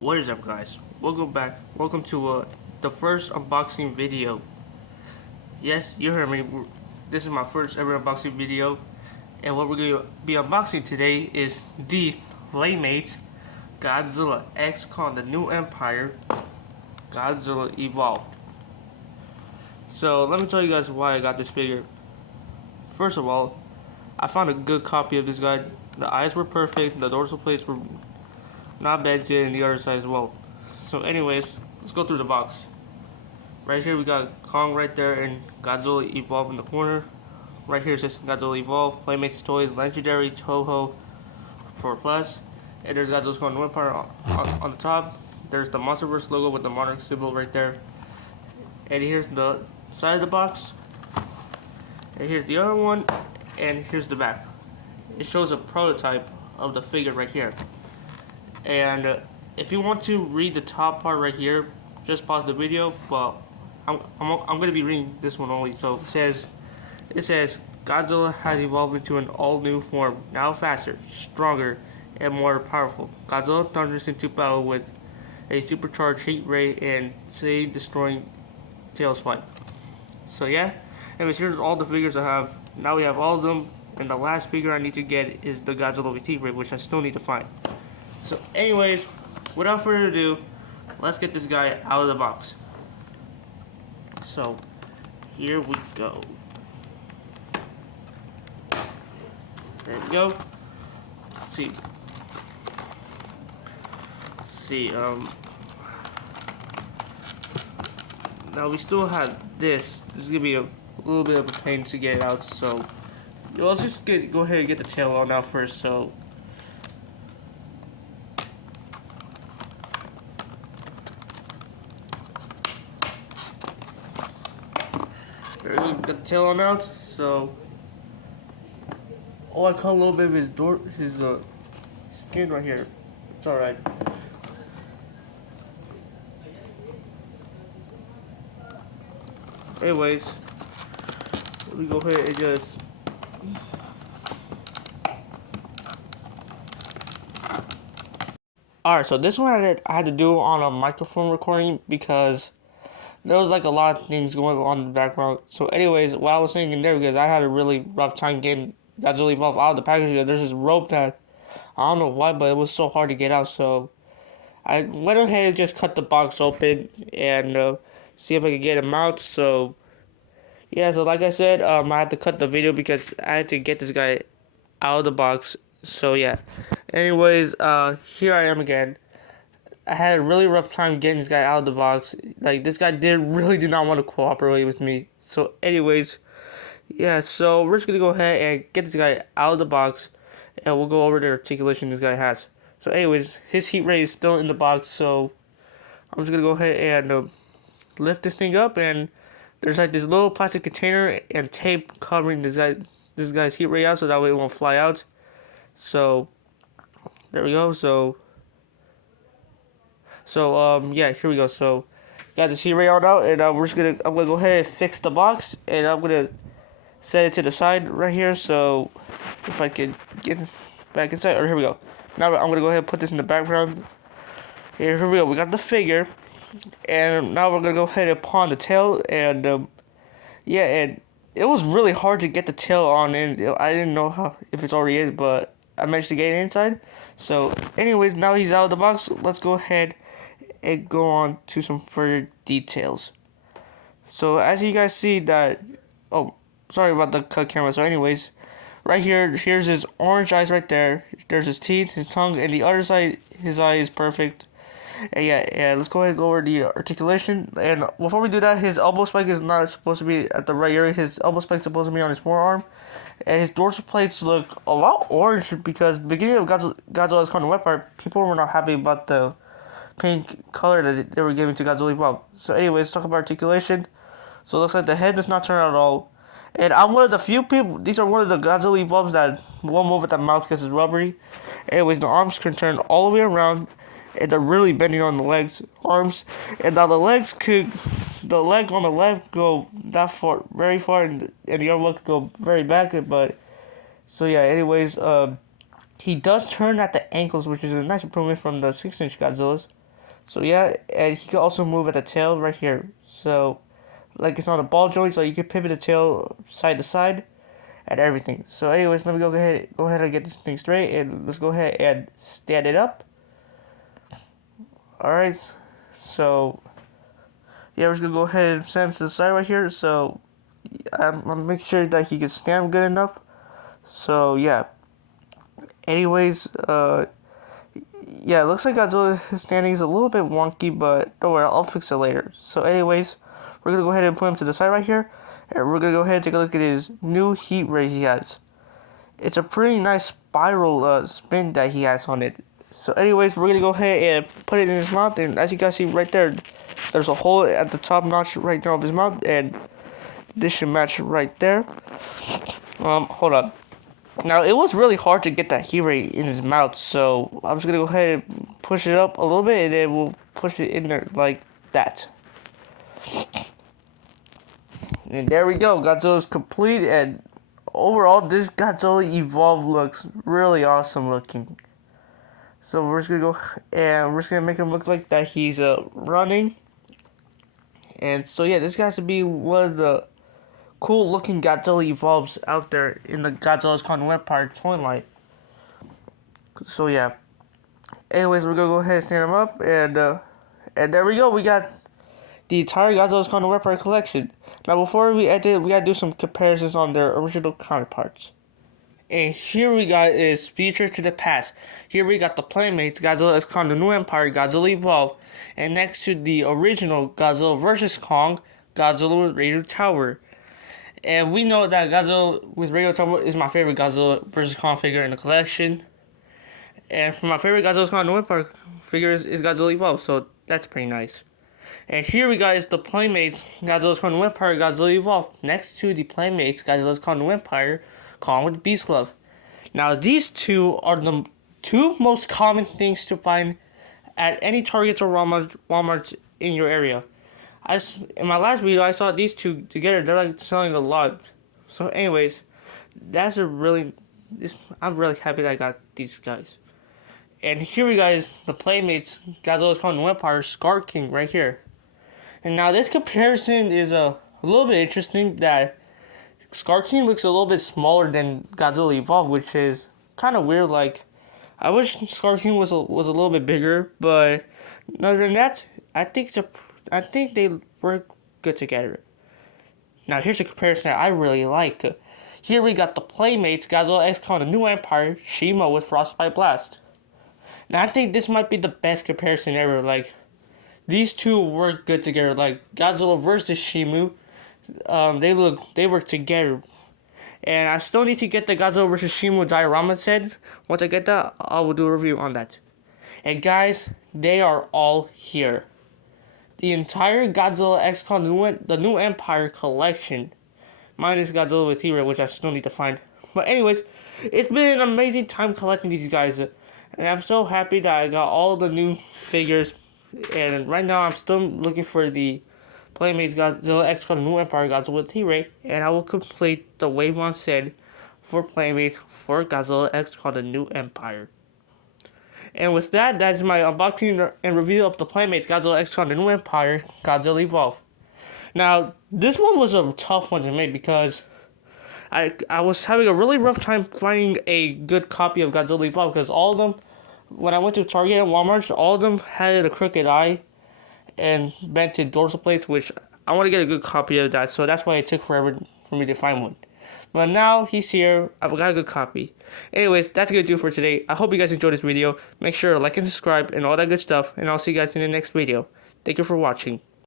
What is up, guys? Welcome back. Welcome to the first unboxing video. Yes, you heard me. This is my first ever unboxing video, and what we're going to be unboxing today is the Playmates Godzilla X Con, the new Empire Godzilla Evolved. So let me tell you guys why I got this figure. First of all, I found a good copy of this guy. The eyes were perfect. The dorsal plates were not bent in, and the other side as well. So anyways, let's go through the box. Right here we got Kong right there and Godzilla Evolved in the corner. Right here it says Godzilla Evolved, Playmates Toys, Legendary, Toho 4+. And there's Godzilla's Kong Empire on the top. There's the Monsterverse logo with the monarch symbol right there. And here's the side of the box. And here's the other one. And here's the back. It shows a prototype of the figure right here. And if you want to read the top part right here, just pause the video. But I'm going to be reading this one only. So it says Godzilla has evolved into an all-new form, now faster, stronger, and more powerful. Godzilla thunders into battle with a supercharged heat ray and destroying tail swipe. So yeah, anyways, here's all the figures I have. Now we have all of them, and the last figure I need to get is the Godzilla with heat ray, which I still need to find. So anyways, without further ado, let's get this guy out of the box. So here we go. There we go. Let's see. Now we still have this. This is gonna be a little bit of a pain to get out. So let's just go ahead and get the tail on out first. So. There we go, got the tail on out. So, I cut a little bit of his skin right here. It's alright. Anyways, let me go ahead and just alright, so this one I had to do on a microphone recording because there was like a lot of things going on in the background. So anyways, while I was sitting in there, because I had a really rough time getting Godzilla Evolved out of the package, because there's this rope that I don't know why, but it was so hard to get out. So I went ahead and just cut the box open and see if I could get him out. So yeah, so like I said, I had to cut the video because I had to get this guy out of the box. So yeah, anyways, here I am again. I had a really rough time getting this guy out of the box. Like, this guy really did not want to cooperate with me. So anyways, yeah, so we're just gonna go ahead and get this guy out of the box, and we'll go over the articulation this guy has. So anyways, his heat ray is still in the box, so I'm just gonna go ahead and lift this thing up, and there's like this little plastic container and tape covering this guy's heat ray out, so that way it won't fly out. So there we go. So yeah, here we go. So got the heat ray on out, and I'm gonna go ahead and fix the box, and I'm gonna set it to the side right here. So if I can get this back inside, or here we go. Now I'm gonna go ahead and put this in the background. Here we go. We got the figure, and now we're gonna go ahead and pawn the tail, and yeah, and it was really hard to get the tail on in. I didn't know if it's already in, but I managed to get it inside. So anyways, now he's out of the box. Let's go ahead and go on to some further details. So as you guys see that, oh, sorry about the cut camera. So anyways, right here's his orange eyes right there. There's his teeth, his tongue, and the other side, his eye is perfect. And yeah, let's go ahead and go over the articulation. And before we do that, his elbow spike is not supposed to be at the right area. His elbow spike is supposed to be on his forearm. And his dorsal plates look a lot orange because the beginning of Godzilla's Kong Empire, people were not happy about the pink color that they were giving to Godzilla Evolved. So anyways, let's talk about articulation. So it looks like the head does not turn out at all. And I'm one of the few people, these are one of the Godzilla Evolves that won't move with the mouth because it's rubbery. Anyways, the arms can turn all the way around, and they're really bending on the arms. And now the leg on the left go that far, very far, and the other one could go very back. But so yeah, anyways, He does turn at the ankles, which is a nice improvement from the 6-inch Godzillas. So yeah, and he can also move at the tail right here. So like it's on a ball joint, so you can pivot the tail side to side and everything. So anyways, let me go ahead and get this thing straight, and let's go ahead and stand it up. Alright, so yeah, we're just gonna go ahead and stand him to the side right here. So I'm gonna make sure that he can stand good enough. So yeah. Anyways, yeah, it looks like Godzilla's standing is a little bit wonky, but don't worry, I'll fix it later. So anyways, we're gonna go ahead and put him to the side right here, and we're gonna go ahead and take a look at his new heat ray he has. It's a pretty nice spiral spin that he has on it. So anyways, we're gonna go ahead and put it in his mouth, and as you guys see right there, there's a hole at the top notch right there of his mouth, and this should match right there. Hold up. Now, it was really hard to get that heat ray in his mouth, so I'm just gonna go ahead and push it up a little bit, and then we'll push it in there like that. And there we go, Godzilla's complete, and overall, this Godzilla Evolved looks really awesome looking. So we're just gonna go, and we're just gonna make him look like that he's running. And so yeah, this has to be one of the cool looking Godzilla Evolves out there in the Godzilla's Kong Empire toy line. So yeah. Anyways, we're gonna go ahead and stand them up, and there we go. We got the entire Godzilla's Kong Empire collection. Now before we edit, we gotta do some comparisons on their original counterparts. And here we got is Future to the Past. Here we got the Playmates Godzilla X Kong the New Empire Godzilla Evolved, and next to the original Godzilla vs Kong, Godzilla with Radio Tower. And we know that Godzilla with Radio Tower is my favorite Godzilla vs Kong figure in the collection. And for my favorite Godzilla Kong New Empire figure is Godzilla Evolved, so that's pretty nice. And here we got is the Playmates Godzilla Kong New Empire Godzilla Evolved next to the Playmates Godzilla Kong New Empire Kong with Beast Glove. Now these two are the two most common things to find at any Targets or Walmarts in your area. In my last video, I saw these two together. They're like selling a lot. So anyways, I'm really happy that I got these guys. And here we got is the Playmates Godzilla's Kong New Empire Scar King right here. And now this comparison is a little bit interesting that Scar King looks a little bit smaller than Godzilla Evolved, which is kind of weird. Like, I wish Scar King was a little bit bigger, but other than that, I think they work good together. Now here's a comparison that I really like. Here we got the Playmates Godzilla X Kong the New Empire Shima with Frostbite Blast. Now I think this might be the best comparison ever. Like, these two work good together. Like Godzilla versus Shimu. They work together, and I still need to get the Godzilla vs Shimu diorama set. Once I get that, I will do a review on that. And guys, they are all here. The entire Godzilla X Kong the New Empire collection, minus Godzilla with Hero, which I still need to find. But anyways, it's been an amazing time collecting these guys, and I'm so happy that I got all the new figures. And right now, I'm still looking for the Playmates Godzilla X Kong New Empire Godzilla with T-Ray, and I will complete the Wave 1 set for Playmates for Godzilla X Kong the New Empire. And with that, that is my unboxing and review of the Playmates Godzilla X Kong the New Empire Godzilla Evolved. Now, this one was a tough one to make because I was having a really rough time finding a good copy of Godzilla Evolved, because all of them, when I went to Target and Walmart, all of them had a crooked eye and vented dorsal plates, which I want to get a good copy of that, so that's why it took forever for me to find one. But now he's here, I've got a good copy. Anyways, that's gonna do it for today. I hope you guys enjoyed this video. Make sure to like and subscribe and all that good stuff, and I'll see you guys in the next video. Thank you for watching.